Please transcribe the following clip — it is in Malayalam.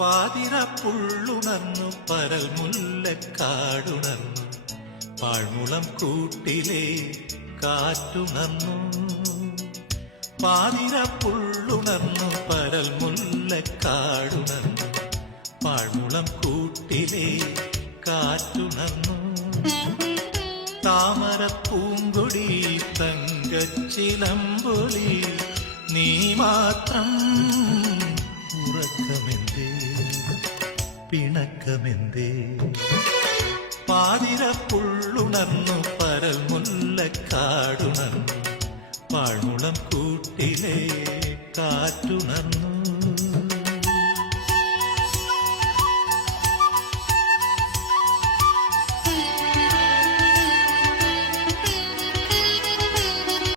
പാതിരപ്പുള്ളുണർന്നു പരൽ മുല്ലക്കാടുണർന്നു പാഴ്മുളം കൂട്ടിലെ കാറ്റുണർന്നു. പാതിരപ്പുള്ളുണർന്നു പരൽ മുല്ലക്കാടുണർന്നു പാഴ്മുളം കൂട്ടിലെ കാറ്റുണർന്നു. താമരപ്പൂങ്കൊടി തങ്കച്ചിലമ്പൊലി നീ മാത്രം ഉറക്കമെന്തേ പിണക്കമെന്തേ. പാതിരപ്പുള്ളുണർന്നു പരൽ മുല്ലക്കാടുണർന്നു പാഴ്മുളം കൂട്ടിലെ കാറ്റുണർന്നു.